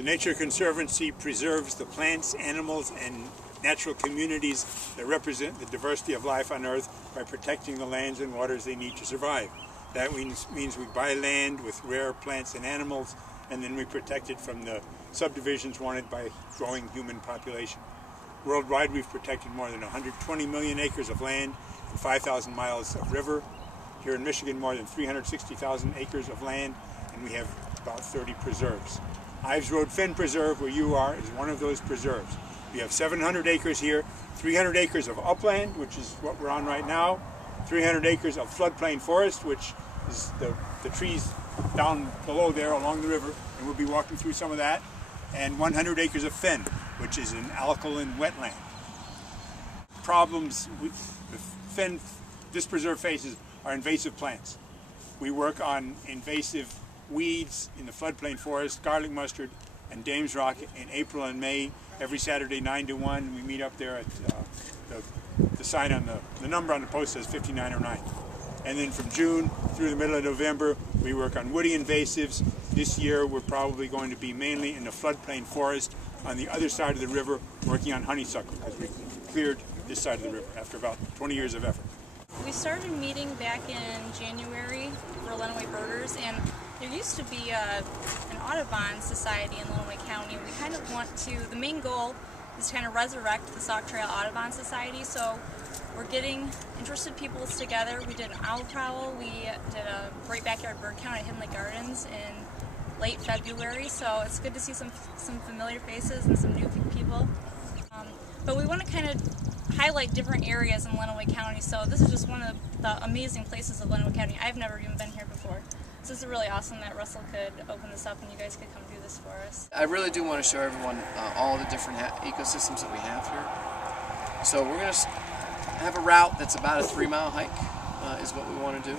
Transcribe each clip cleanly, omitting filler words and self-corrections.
The Nature Conservancy preserves the plants, animals, and natural communities that represent the diversity of life on Earth by protecting the lands and waters they need to survive. That means we buy land with rare plants and animals, and then we protect it from the subdivisions wanted by growing human population. Worldwide, we've protected more than 120 million acres of land and 5,000 miles of river. Here in Michigan, more than 360,000 acres of land, and we have about 30 preserves. Ives Road Fen Preserve, where you are, is one of those preserves. We have 700 acres here, 300 acres of upland, which is what we're on right now, 300 acres of floodplain forest, which is the trees down below there along the river, and we'll be walking through some of that, and 100 acres of fen, which is an alkaline wetland. Problems with fen this preserve faces are invasive plants. We work on invasive weeds in the floodplain forest, garlic mustard and dame's rock in April and May. Every Saturday 9 to 1 we meet up there at the sign on the number on the post says 5909. And then from June through the middle of November we work on woody invasives. This year we're probably going to be mainly in the floodplain forest on the other side of the river working on honeysuckle, because we cleared this side of the river after about 20 years of effort. We started meeting back in January for Lenawee birders, and there used to be an Audubon Society in Lenawee County. We kind of want to, the main goal is to kind of resurrect the Sauk Trail Audubon Society, so we're getting interested people together. We did an owl prowl, we did a great backyard bird count at Hidden Lake Gardens in late February, so it's good to see some familiar faces and some new people. But we want to kind of highlight different areas in Lenawee County, so this is just one of the amazing places of Lenawee County. I've never even been here before. So this is really awesome that Russell could open this up and you guys could come do this for us. I really do want to show everyone all the different ecosystems that we have here. So we're going to have a route that's about a 3-mile hike is what we want to do.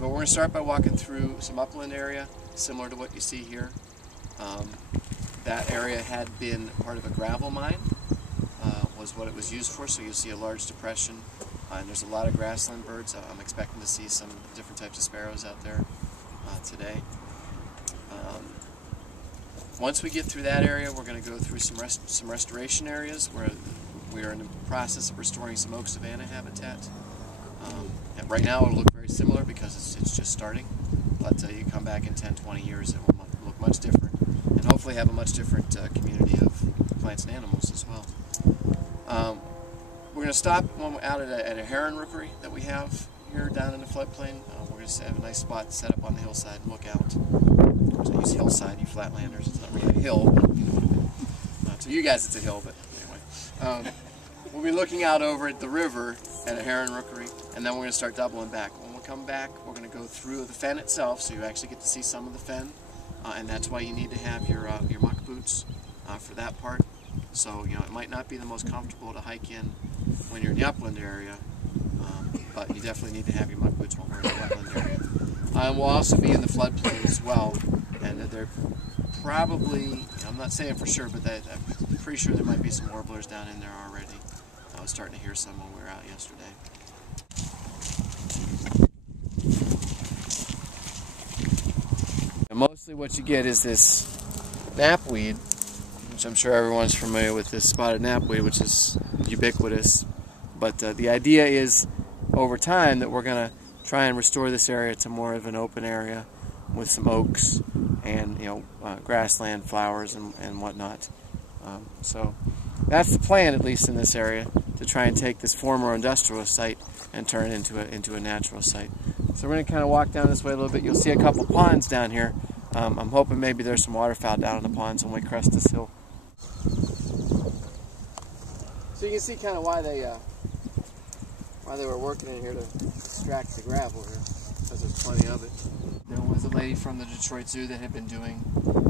But we're going to start by walking through some upland area, similar to what you see here. That area had been part of a gravel mine. Was what it was used for, so you'll see a large depression, and there's a lot of grassland birds. I'm expecting to see some different types of sparrows out there today. Once we get through that area, we're going to go through some restoration areas where we are in the process of restoring some oak savanna habitat. And right now it'll look very similar because it's just starting, but you come back in 10-20 years it will look much different, and hopefully have a much different community of plants and animals as well. We're going to stop when we're out at a heron rookery that we have here down in the floodplain. We're going to have a nice spot set up on the hillside and look out. Of course, I use hillside, you flatlanders. It's not really a hill, but you know what I mean. To you guys it's a hill, but anyway. We'll be looking out over at the river at a heron rookery, and then we're going to start doubling back. When we come back, we're going to go through the fen itself, so you actually get to see some of the fen, and that's why you need to have your muck boots for that part. So, you know, it might not be the most comfortable to hike in when you're in the upland area, but you definitely need to have your muck boots when we're in the upland area. We'll also be in the floodplain as well, and they're probably, I'm not saying for sure, but I'm pretty sure there might be some warblers down in there already. I was starting to hear some when we were out yesterday. And mostly what you get is this knapweed, which I'm sure everyone's familiar with, this spotted knapweed, which is ubiquitous. But the idea is, over time, that we're going to try and restore this area to more of an open area with some oaks and grassland, flowers, and whatnot. So that's the plan, at least in this area, to try and take this former industrial site and turn it into a natural site. So we're going to kind of walk down this way a little bit. You'll see a couple ponds down here. I'm hoping maybe there's some waterfowl down in the ponds when we crest this hill. So you can see kind of why they were working in here to extract the gravel here, because there's plenty of it. There was a lady from the Detroit Zoo that had been doing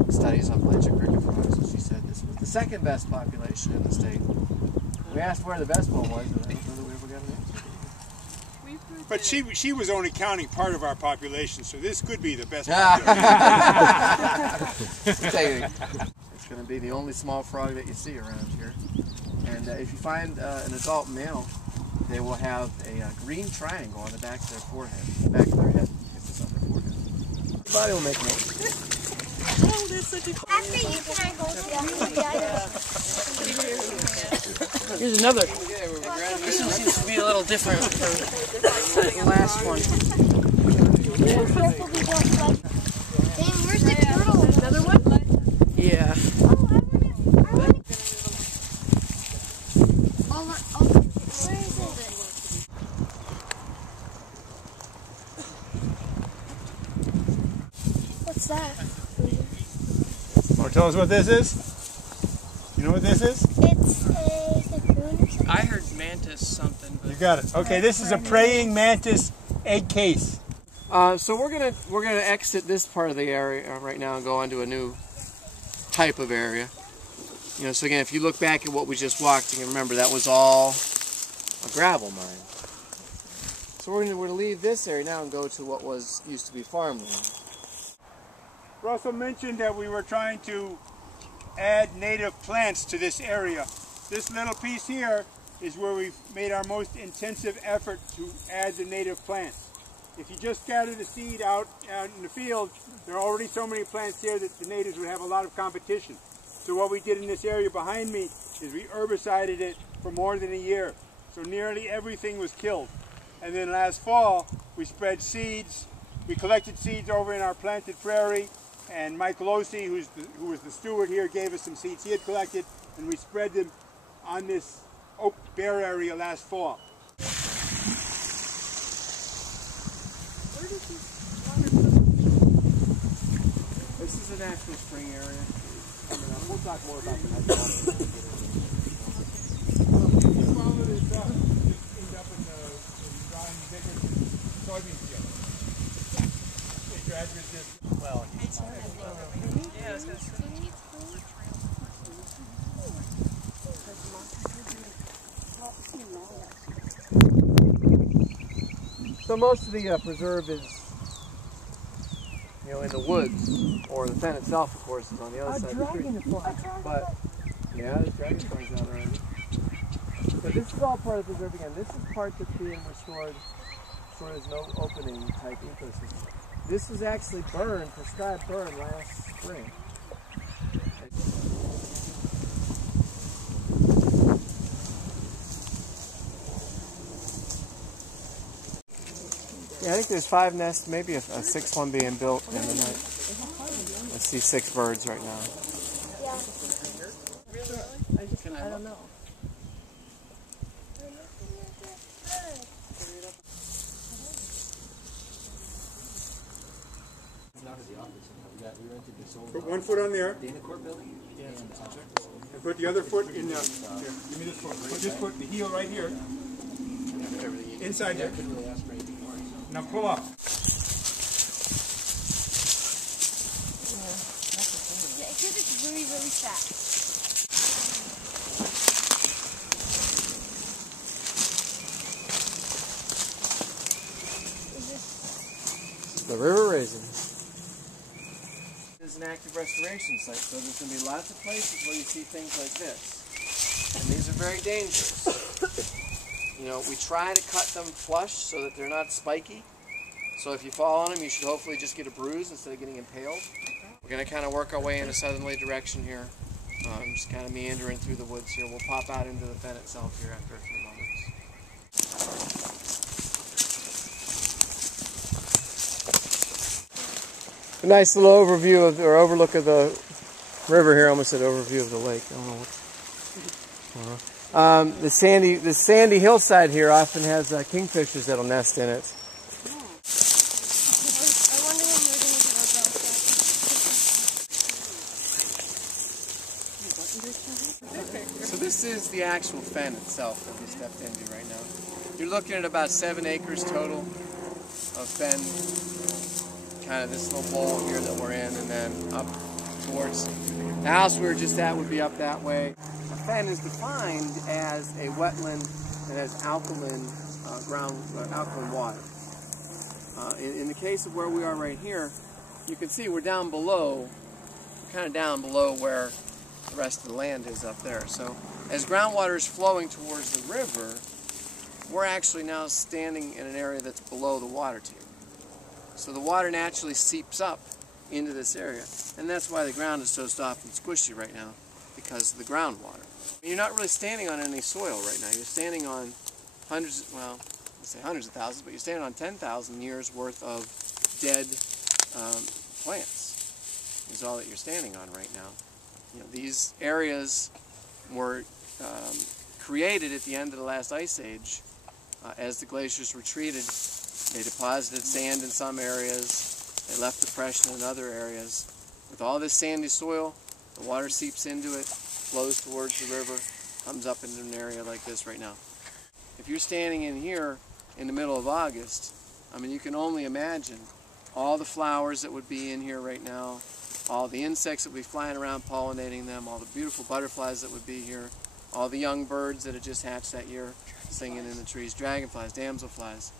studies on fledgling cricket frogs, and she said this was the second best population in the state. We asked where the best one was, but I don't know that we ever got an answer. But she was only counting part of our population, so this could be the best population. It's going to be the only small frog that you see around here. And if you find an adult male, they will have a green triangle on the back of their forehead, the back of their head, if it's on their forehead. The body will make noise. Oh, that's such a cool. After you, can I hold you? Here's another. This one seems to be a little different from the last one. Dang, where's the turtle? Another one? Yeah. What's that? Want to tell us what this is? You know what this is? It's a cocoon or something. I heard mantis something, but You got it. Okay, this is a praying mantis egg case. So we're gonna exit this part of the area right now and go onto a new type of area. You know, so again, if you look back at what we just walked, you can remember that was all a gravel mine. So we're gonna leave this area now and go to what used to be farmland. Russell mentioned that we were trying to add native plants to this area. This little piece here is where we've made our most intensive effort to add the native plants. If you just scatter the seed out in the field, there are already so many plants here that the natives would have a lot of competition. So what we did in this area behind me is we herbicided it for more than a year. So nearly everything was killed. And then last fall, we spread seeds. We collected seeds over in our planted prairie, and Mike Losi, who was the steward here, gave us some seeds he had collected, and we spread them on this oak bare area last fall. This is an actual spring area. We'll talk more about the hydrology. Follow this up, just end up in the dry bigger soybean field. It graduates just well. Yeah, I was gonna say. So most of the preserve is, you know, in the woods, or the fen itself, of course, is on the other side of the street. But yeah, there's dragonflies out already. So this is all part of the preserve again. This is part that's being restored, sort of no opening type ecosystem. This was actually burned, prescribed burn last spring. Yeah, I think there's 5 nests, maybe a 6th one being built in the night. I see 6 birds right now. Yeah. I don't know. Put one foot on there. And put the other foot in the. Here, give me this foot. Put this foot, the heel right here. Inside there. Now pull up. Yeah, because it's really, really fast. The river raisin. This is an active restoration site, so there's going to be lots of places where you see things like this. And these are very dangerous. You know, we try to cut them flush so that they're not spiky. So if you fall on them, you should hopefully just get a bruise instead of getting impaled. We're going to kind of work our way in a southerly direction here. Just kind of meandering through the woods here. We'll pop out into the fen itself here after a few moments. A nice little overview of, or overlook of the river here. I almost said overview of the lake. I don't know what. The sandy hillside here often has kingfishers that'll nest in it. I wonder when we're going to get our bells back. So this is the actual fen itself that we stepped into right now. You're looking at about 7 acres total of fen. Kind of this little bowl here that we're in, and then up towards the house we were just at would be up that way. A fen is defined as a wetland that has alkaline alkaline water. In the case of where we are right here, you can see we're down below, kind of down below where the rest of the land is up there. So as groundwater is flowing towards the river, we're actually now standing in an area that's below the water table. So the water naturally seeps up into this area. And that's why the ground is so soft and squishy right now, because of the groundwater. You're not really standing on any soil right now. You're standing on hundreds, well, let's say hundreds of thousands, but you're standing on 10,000 years worth of dead plants is all that you're standing on right now. You know, these areas were created at the end of the last ice age. As the glaciers retreated, they deposited sand in some areas, they left depression in other areas. With all this sandy soil, the water seeps into it, flows towards the river, comes up into an area like this right now. If you're standing in here in the middle of August, I mean, you can only imagine all the flowers that would be in here right now, all the insects that would be flying around pollinating them, all the beautiful butterflies that would be here, all the young birds that had just hatched that year singing in the trees, dragonflies, damselflies.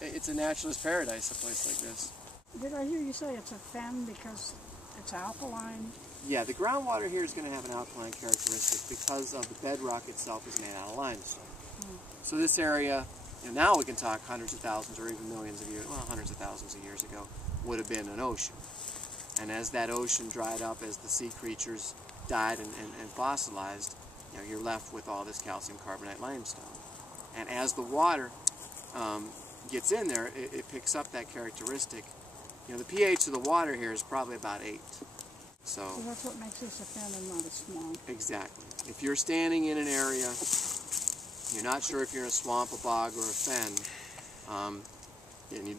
It's a naturalist paradise, a place like this. Did I hear you say it's a fen because it's alkaline? Yeah, the groundwater here is going to have an alkaline characteristic because of the bedrock itself is made out of limestone. So this area, you know, now we can talk hundreds of thousands or even millions of years, well, hundreds of thousands of years ago, would have been an ocean. And as that ocean dried up, as the sea creatures died and fossilized, you know, you're left with all this calcium carbonate limestone. And as the water gets in there, it picks up that characteristic. You know, the pH of the water here is probably about 8. So that's what makes this a fen and not a swamp. Exactly. If you're standing in an area, you're not sure if you're in a swamp, a bog, or a fen, and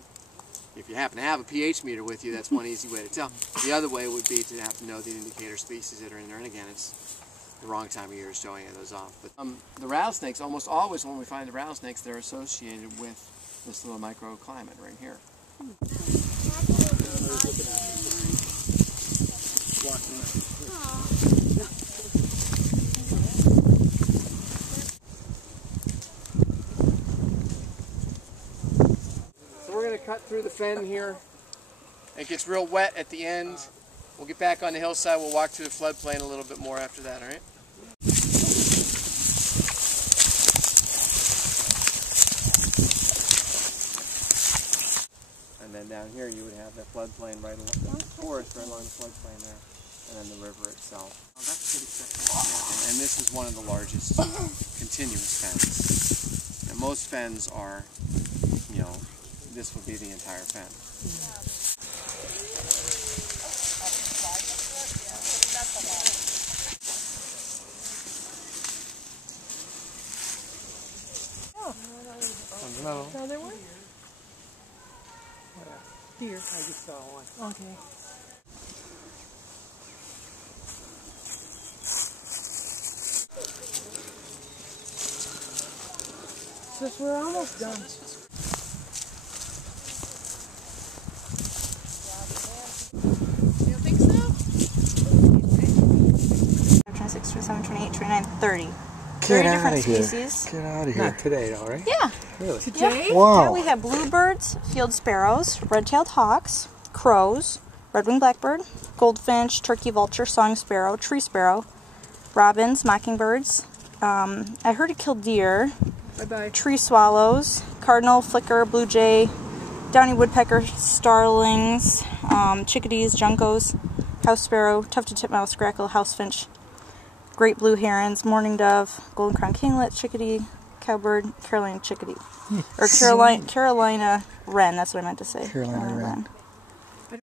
if you happen to have a pH meter with you, that's one easy way to tell. The other way would be to have to know the indicator species that are in there, and again, it's the wrong time of year is showing those off. But the rattlesnakes, almost always when we find the rattlesnakes, they're associated with this little microclimate right here. So we're going to cut through the fen here. It gets real wet at the end. We'll get back on the hillside. We'll walk through the floodplain a little bit more after that, all right? And then down here you would have that floodplain right along the forest, right along the floodplain there, and then the river itself. Oh, that's pretty thick. And this is one of the largest continuous fens. And most fens are, you know, this would be the entire fen. So there were? Deer. I just saw one. Okay. Since we're almost done. You don't think so? 26, 27, 28, 29, 30. 30 different species. Get out of here. Not today, all right? Yeah. Really? Today? Wow. Yeah, we have bluebirds, field sparrows, red-tailed hawks, crows, red-winged blackbird, goldfinch, turkey vulture, song sparrow, tree sparrow, robins, mockingbirds. I heard a killed deer. Bye-bye. Tree swallows, cardinal, flicker, blue jay, downy woodpecker, starlings, chickadees, juncos, house sparrow, tufted titmouse, grackle, housefinch, great blue herons, mourning dove, golden crowned kinglet, chickadee, cowbird, Carolina chickadee. Or Carolina wren, that's what I meant to say. Carolina wren.